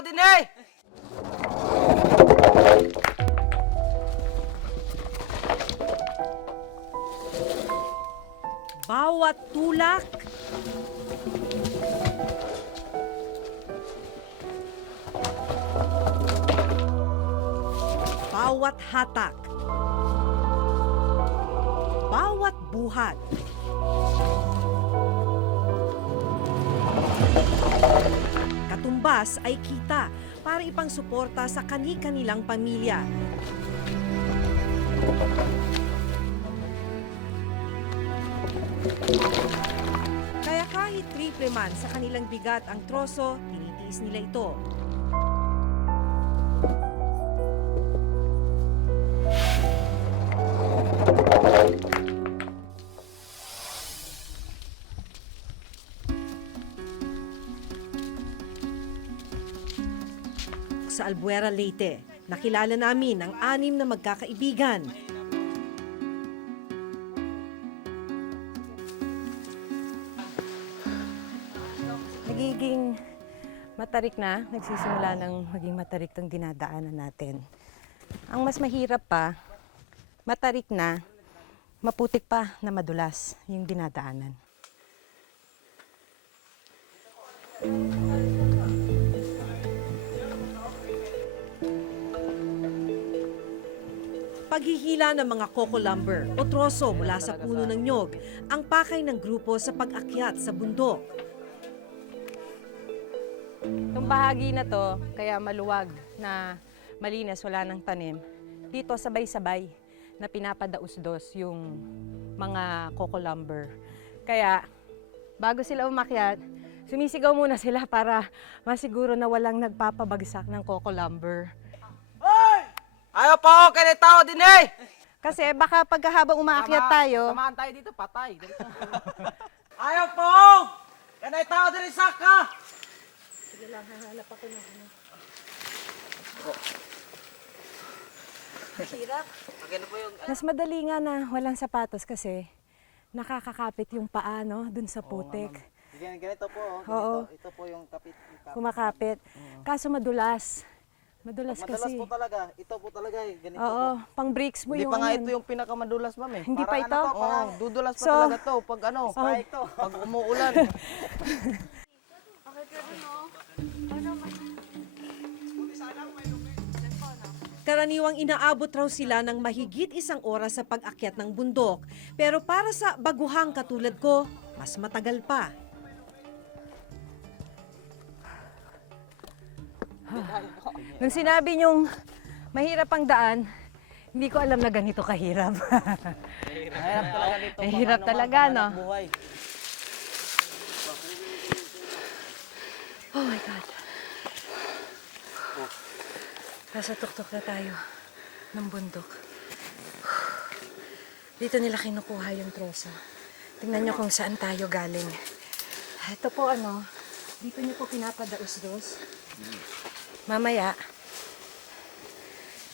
tao din eh! Bawat tulak, bawat hatak, bawat buhat, katumbas ay kita para ipangsuporta sa kani-kanilang pamilya. Kaya kahit triple man sa kanilang bigat ang troso, tinitiis nila ito. Sa Albuera, Leyte, nakilala namin ang 6 na magkakaibigan. Nagiging matarik na, nagsisimula ng maging matarik tong dinadaanan natin. Ang mas mahirap pa, matarik na, maputik pa na madulas yung dinadaanan. Paghihila ng mga coco lumber o troso mula sa puno ng nyog ang pakay ng grupo sa pag-akyat sa bundok. Itong bahagi na to, kaya maluwag na malinis, wala ng tanim. Dito sabay-sabay na pinapadaus-dos yung mga coco lumber. Kaya bago sila umakyat, sumisigaw muna sila para masiguro na walang nagpapabagsak ng coco lumber. Ayaw po, kaya tao din eh! Kasi baka pagkahabang umaakyat tayo, Samahan tayo dito, patay. Ayaw po! Kaya tao din saka! sige lang, hahanap ako ng ano. Hirap. Maganda po yung... Mas madali nga na walang sapatos kasi nakakakapit yung paa, no, dun sa putik. Ganito po, Oo. Ito po yung kapit. Kumakapit. Kaso madulas. Madulas Madalas kasi. po talaga. Ito po talaga eh. Ganito Oo, po. pang bricks mo Hindi yung pa nga ano. ito yung pinakamadulas, ma'am eh. Hindi pa Parang ito? Ano to, parang dudulas pa So- talaga to. Pag ano, pag umuulan. Karaniwang inaabot raw sila ng mahigit 1 oras sa pag-akyat ng bundok. Pero para sa baguhang katulad ko, mas matagal pa. Nung sinabi niyong mahirap ang daan, hindi ko alam na ganito kahirap. Mahirap talaga dito. Mahirap talaga, no? Buhay. Oh my God. Nasa tuktok na tayo ng bundok. Dito nila kinukuha yung troso. Tingnan nyo kung saan tayo galing. Ito po ano, dito nyo po pinapadaus-dos. Mamaya,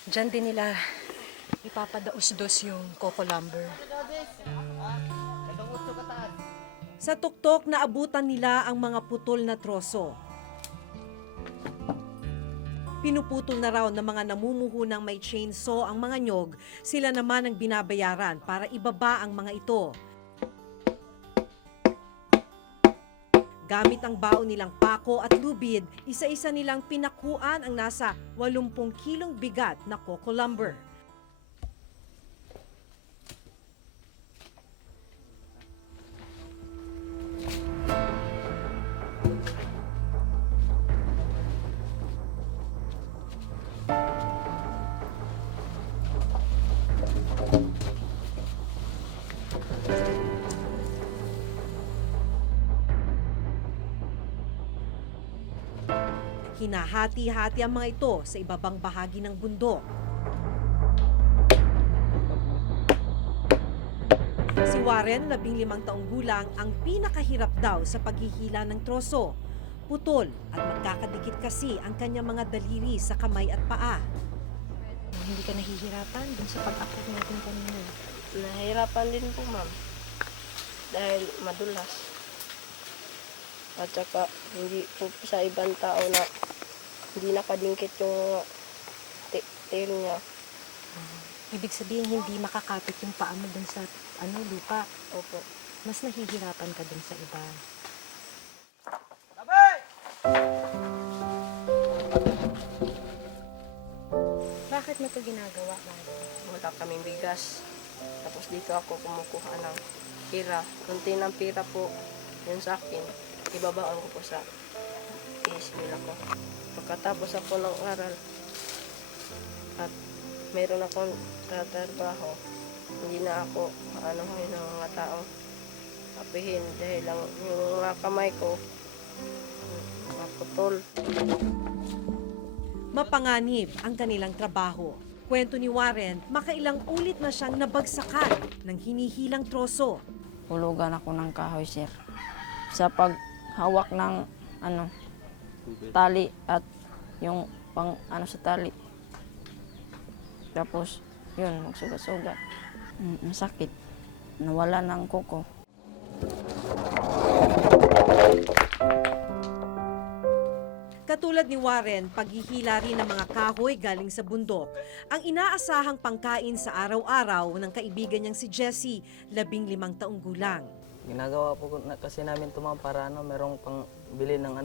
dyan din nila ipapadaus-dos yung coco lumber. Sa tuktok, naabutan nila ang mga putol na troso. Pinuputol na raw ng mga namumuho ng may chainsaw ang mga nyog, sila naman ang binabayaran para ibaba ang mga ito. Gamit ang baon nilang pako at lubid, isa-isa nilang pinakuan ang nasa 80 kilong bigat na coco lumber. Hinahati-hati ang mga ito sa ibabang bahagi ng bundok. Si Warren, 15 taong gulang, ang pinakahirap daw sa paghihila ng troso. Putol at magkakadikit kasi ang kanyang mga daliri sa kamay at paa. Hindi ka nahihirapan dun sa pag-akyat natin kanina? Nahirapan din po, ma'am. Dahil madulas. At saka hindi po sa ibang tao na hindi nakadingkit yung tail niya. Ibig sabihin, hindi makakapit yung paa mo dun sa lupa. Opo. Mas nahihirapan ka dun sa iba. Tabi! Bakit mo ito ginagawa, Mari? Wala kaming bigas. Tapos dito ako kumukuha ng pira. Kunti ng pira po yun sa akin. Ibabaan ko po sa ismil ako. Pagkatapos ako ng aral at meron akong tatrabaho, hindi na ako maanuhin ng mga tao apihin dahil lang yung mga kamay ko maputol. Mapanganib ang kanilang trabaho. Kwento ni Warren, makailang ulit na siyang nabagsakan ng hinihilang troso. Hulugan ako ng kahoy, sir. Sa paghawak ng tali at yung sa tali. Tapos, yun, magsugat-sugat. Masakit. Nawala ng kuko. Katulad ni Warren, paghihila rin ng mga kahoy galing sa bundok, ang inaasahang pangkain sa araw-araw ng kaibigan niyang si Jessie, 15 taong gulang. Ginagawa po kasi namin ito ma'am para merong pangbili ng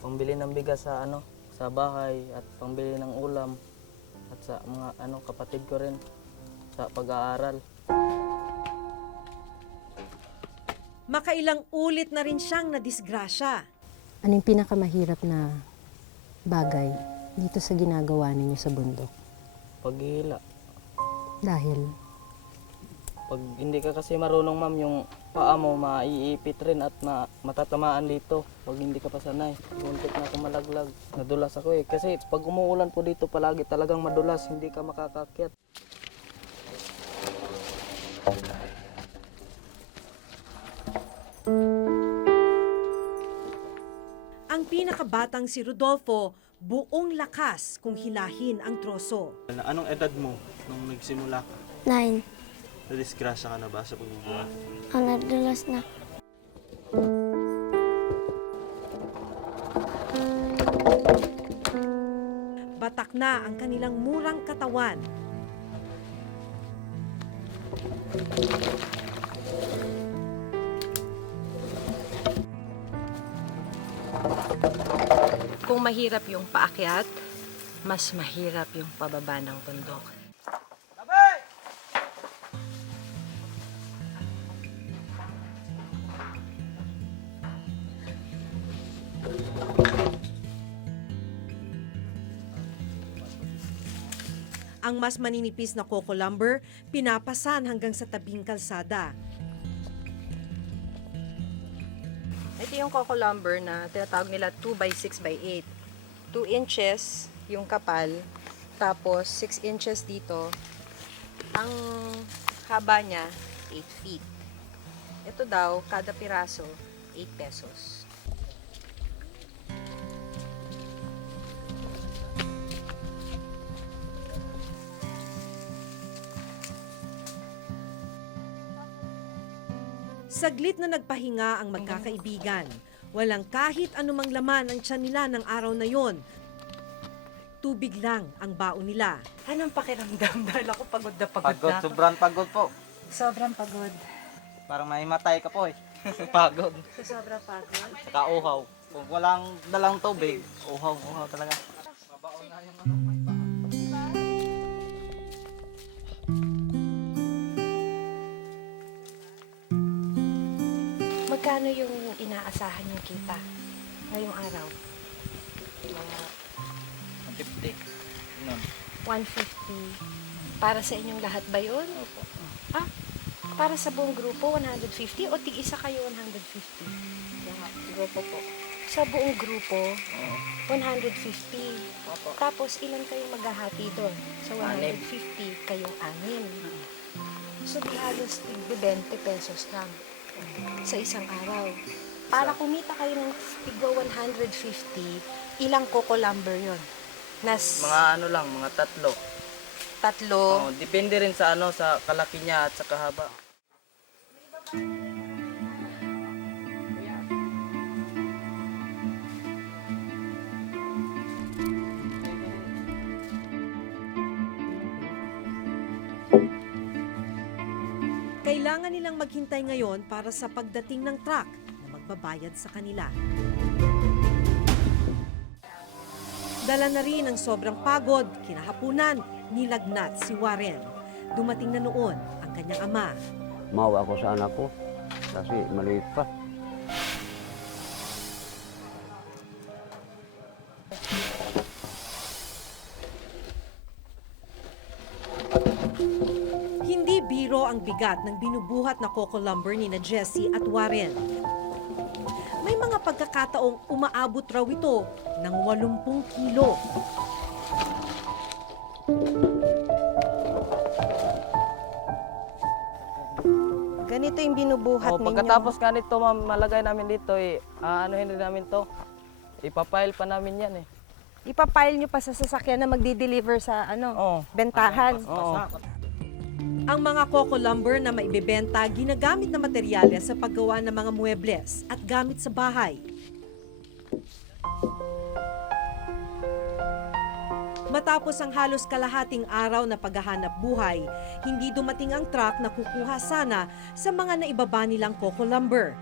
pangbili ng bigas sa bahay at pangbili ng ulam at sa mga kapatid ko rin sa pag-aaral. Makailang ulit na rin siyang nadisgrasya. Ano yung pinakamahirap na bagay dito sa ginagawa ninyo sa bundok? Paghihila. Dahil Pag hindi ka kasi marunong ma'am, yung paa mo maiipit rin at matatamaan dito pag hindi ka pa sanay. Buntik na ako malaglag. Nadulas ako eh. Kasi pag umuulan po dito palagi talagang madulas, hindi ka makakakyat. Ang pinakabatang si Rodolfo, buong lakas kung hilahin ang troso. Anong edad mo nung nagsimula ka? 9. Nadisgrasya ka na ba sa pagbubuhat? Ang nadulas na. Batak na ang kanilang murang katawan. Kung mahirap yung paakyat, mas mahirap yung pababa ng bundok. Tabi! Ang mas maninipis na coco lumber, pinapasan hanggang sa tabing kalsada. Ito yung coco lumber na tinatawag nila 2x6x8. 2 inches yung kapal, tapos 6 inches dito. Ang haba niya, 8 feet. Ito daw, kada piraso, 8 pesos. Saglit na nagpahinga ang magkakaibigan. Walang kahit anumang laman ang tiyan nila ng araw na yon. Tubig lang ang baon nila. Anong pakiramdam? Dahil ako pagod na Pagod, sobrang pagod po. Sobrang pagod. Parang may matay ka po eh. Pagod. Sa sobrang pagod. Saka uhaw. Kung walang dalang tubig, uhaw talaga. Magkano yung inaasahan yung kita ngayong araw? Mga 50. Ganun. 150. Para sa inyong lahat ba yun? Ah, para sa buong grupo, 150? O tig-isa kayo 150? Grupo po. Sa buong grupo, 150. Tapos, ilan kayo maghahati doon? Sa 150, kayong 6. So, di halos tig 20 pesos lang sa isang araw. Para kumita kayo ng tigwa 150, ilang coco lumber yun? Mga mga tatlo. Tatlo. Depende rin sa sa kalaki niya at sa kahaba. Kailangan nilang maghintay ngayon para sa pagdating ng truck na magbabayad sa kanila. Dala na rin ang sobrang pagod, kinahapunan, nilagnat si Warren. Dumating na noon ang kanyang ama. Maawa ako sa anak ko kasi maliit pa. Hindi biro ang bigat ng binubuhat na coco lumber ni na Jessie at Warren. May mga pagkakataong umaabot raw ito ng 80 kilo. Ganito yung binubuhat O, pagkatapos nga nito, ma'am, malagay namin dito, anuhin rin namin to. Ipapile pa namin yan eh. Ipapile nyo pa sa sasakyan na magdi-deliver sa bentahan. Oo. Ang mga coco lumber na maibebenta ginagamit na materyales sa paggawa ng mga muebles at gamit sa bahay. Matapos ang halos kalahating araw na paghahanap buhay, hindi dumating ang truck na kukuha sana sa mga naibaba nilang coco lumber.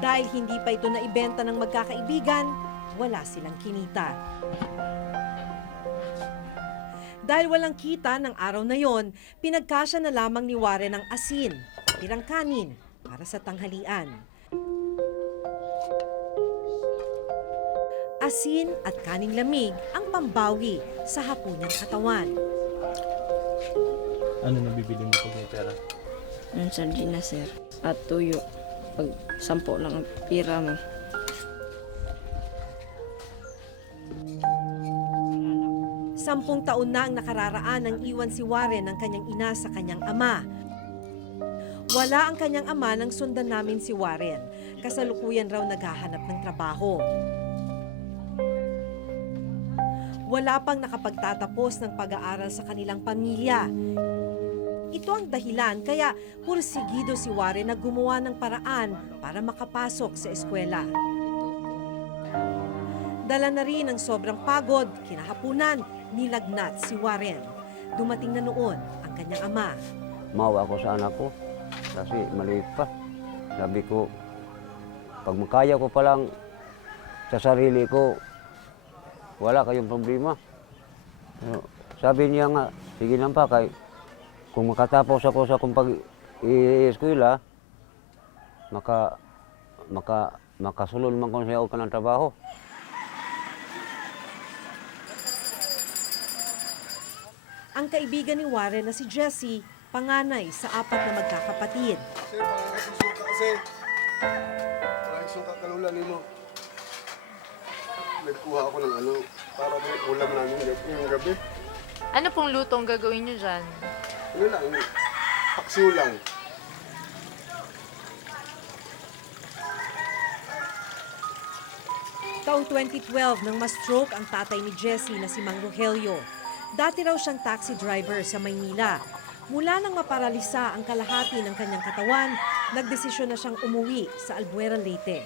Dahil hindi pa ito naibenta ng magkakaibigan, wala silang kinita. Dahil walang kita ng araw na yon, pinagkasya na lamang ni Warren ang asin, tirang kanin, para sa tanghalian. Asin at kaning lamig ang pambawi sa hapunang katawan. Ano nabibili mo pag may pera? Yung sardinas, sir. At tuyo. Pag 10 lang ang pira mo. Sampung taon na ang nakararaan nang iwan si Warren ng kanyang ina sa kanyang ama. Wala ang kanyang ama nang sundan namin si Warren. Kasalukuyan raw naghahanap ng trabaho. Wala pang nakapagtatapos ng pag-aaral sa kanilang pamilya. Ito ang dahilan kaya pursigido si Warren na gumawa ng paraan para makapasok sa eskwela. Dala na rin ang sobrang pagod, kinahapunan, nilagnat si Warren. Dumating na noon ang kanyang ama. Maawa ako sa anak ko kasi maliit pa. Sabi ko, pag makaya ko palang sa sarili ko, wala kayong problema. Pero sabi niya nga, sige lang pa, kung makatapos ako sa kung pag-i-eskwela, makasulod man ko siya ako ng trabaho. Ang kaibigan ni Warren na si Jessie, panganay sa 4 na magkakapatid. Kasi mga suka kasi. Mga suka kalulan mo. Nagkuha ako ng para may ulam namin ngayong gabi. Ano pong lutong gagawin nyo dyan? Ano lang, paksiw lang. Taong 2012 nang ma-stroke ang tatay ni Jessie na si Mang Rogelio. Dati raw siyang taxi driver sa Maynila. Mula nang maparalisa ang kalahati ng kanyang katawan, nagdesisyon na siyang umuwi sa Albuera, Leyte.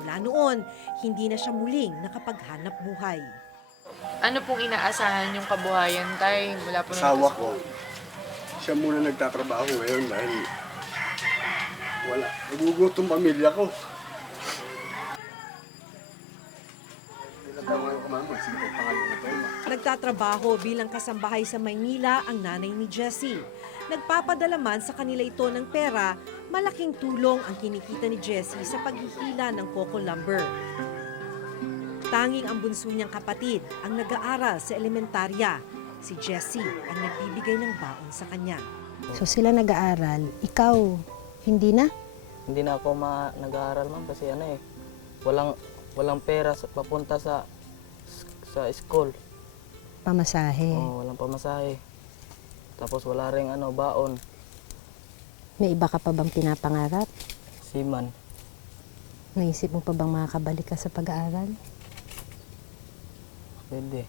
Mula noon, hindi na siya muling nakapaghanap buhay. Ano pong inaasahan yung kabuhayan, tay? Mula po Asawa ko. Siya muna nagtatrabaho ngayon dahil wala. Nagugutom pamilya ko. Nagtatrabaho bilang kasambahay sa Maynila ang nanay ni Jessie. Nagpapadala man sa kanila ito ng pera, malaking tulong ang kinikita ni Jessie sa paghihila ng coco lumber. Tanging ang bunso niyang kapatid ang nag-aaral sa elementarya. Si Jessie ang nagbibigay ng baon sa kanya. So sila nag-aaral, ikaw, hindi na? Hindi na ako nag-aaral, ma'am, kasi walang pera papunta sa school. Pamasahe. Oo, walang pamasahe. Tapos wala ring baon. May iba ka pa bang pinapangarap? Seaman. Naisip mo pa bang makakabalik ka sa pag-aaral? Pwede.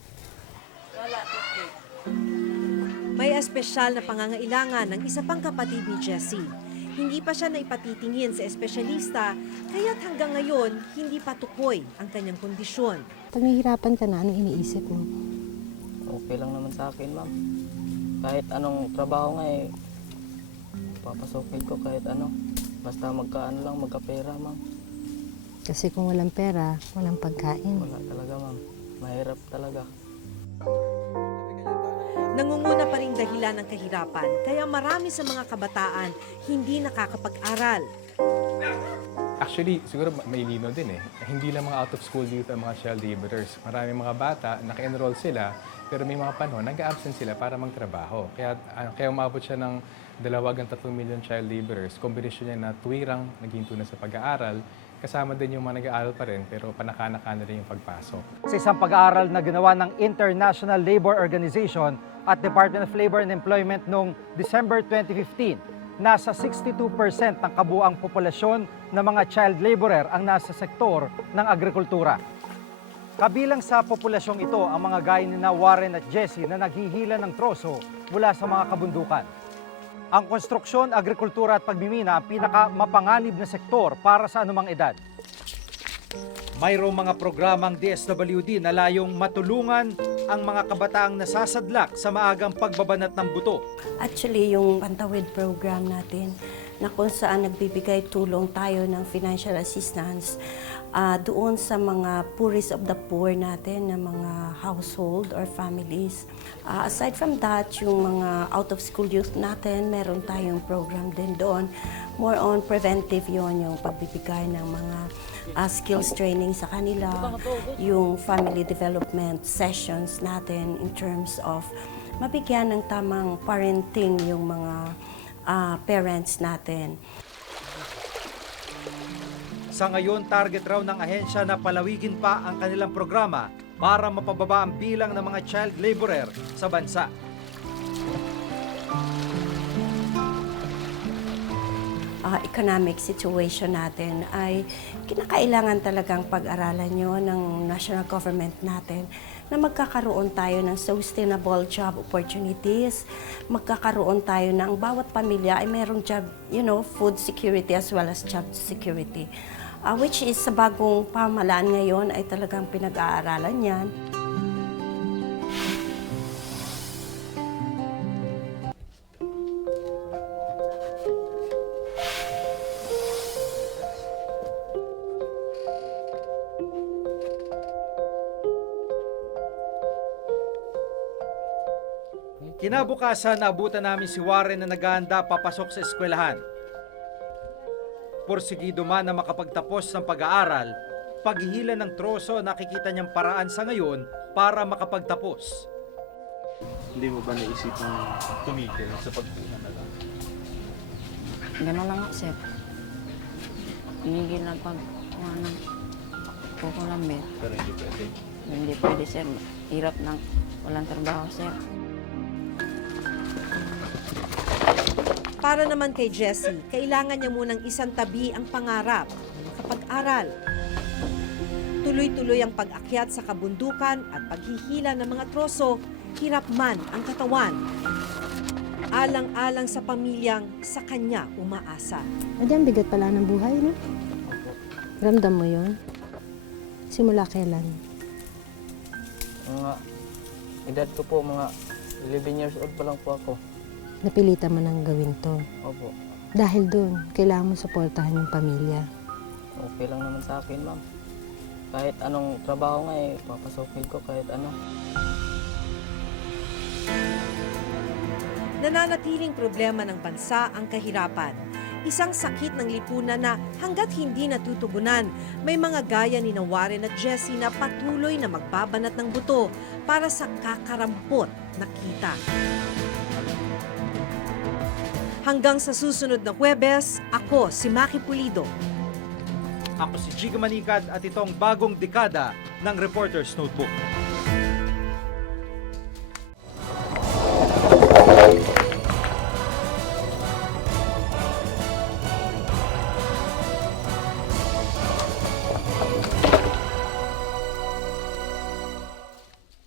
May espesyal na pangangailangan ng isa pang kapatid ni Jessie. Hindi pa siya naipatitingin sa espesyalista, kaya't hanggang ngayon, hindi pa tukoy ang kanyang kondisyon. Pag nahihirapan ka na, anong iniisip mo? Okay lang naman sa akin, ma'am. Kahit anong trabaho nga papasokin ko kahit ano. Basta magkaano lang, magkapera, ma'am. Kasi kung walang pera, walang pagkain. Wala talaga, ma'am. Mahirap talaga. Nangunguna pa rin dahilan ng kahirapan, kaya marami sa mga kabataan hindi nakakapag-aral. Actually, siguro may lino din eh. Hindi lang mga out-of-school youth ang mga child laborers. Maraming mga bata, naka-enroll sila, pero may mga panahon, nag-absent sila para magtrabaho. Kaya umabot siya ng 2 hanggang 3 million child laborers. Kombinasyon niya na tuwirang naghinto na sa pag-aaral, kasama din yung mga nag-aaral pa rin, pero panaka-naka na rin yung pagpasok. Sa isang pag-aaral na ginawa ng International Labor Organization at Department of Labor and Employment noong December 2015, nasa 62% ng kabuang populasyon ng mga child laborer ang nasa sektor ng agrikultura. Kabilang sa populasyong ito ang mga gaya ni Warren at Jessie na naghihila ng troso mula sa mga kabundukan. Ang konstruksyon, agrikultura at pagmimina ang pinakamapanganib na sektor para sa anumang edad. Mayroong mga programang DSWD na layong matulungan ang mga kabataang nasasadlak sa maagang pagbabanat ng buto. Actually, yung Pantawid program natin na kung saan nagbibigay tulong tayo ng financial assistance doon sa mga poorest of the poor natin na mga household or families. Aside from that, yung mga out-of-school youth natin, meron tayong program din doon. More on preventive yon, yung pagbibigay ng mga skills training sa kanila, yung family development sessions natin in terms of mabigyan ng tamang parenting yung mga parents natin. Sa ngayon, target raw ng ahensya na palawigin pa ang kanilang programa para mapababa ang bilang ng mga child laborer sa bansa. Economic situation natin ay kinakailangan talagang pag-aralan nyo ng national government natin na magkakaroon tayo ng sustainable job opportunities, magkakaroon tayo ng bawat pamilya ay merong job, food security as well as job security. Which is sa bagong pamahalaan ngayon ay talagang pinag-aaralan yan. Kinabukasan, naabutan namin si Warren na naghahanda papasok sa eskwelahan. Porsigido man na makapagtapos ng pag-aaral, paghihila ng troso nakikita niyang paraan sa ngayon para makapagtapos. Hindi mo ba naisipang tumigil sa pagpunan na lang? Gano'n lang, sir. Hinigil na pag kukulamber. Pero hindi pwede. Hindi pwede, sir. Hirap ng walang trabaho, sir. Para naman kay Jessie, kailangan niya munang isang tabi ang pangarap, kapag-aral. Tuloy-tuloy ang pag-akyat sa kabundukan at paghihila ng mga troso, hirap man ang katawan. Alang-alang sa pamilyang sa kanya umaasa. Ang bigat pala ng buhay, no? Ramdam mo yun? Simula kailan? Mga edad ko po, mga 11 years old pa lang po ako. Napilitan mo nang gawin to. Opo. Dahil doon, kailangan mo suportahan yung pamilya. Okay lang naman sa akin, ma'am. Kahit anong trabaho nga papasokin ko kahit ano. Nananatiling problema ng bansa ang kahirapan. Isang sakit ng lipunan na hanggat hindi natutugunan, may mga gaya ni Warren at Jessie na patuloy na magbabanat ng buto para sa kakarampot na kita. Hanggang sa susunod na Huwebes, ako si Maki Pulido. Ako si Giga Manikad at itong bagong dekada ng Reporter's Notebook.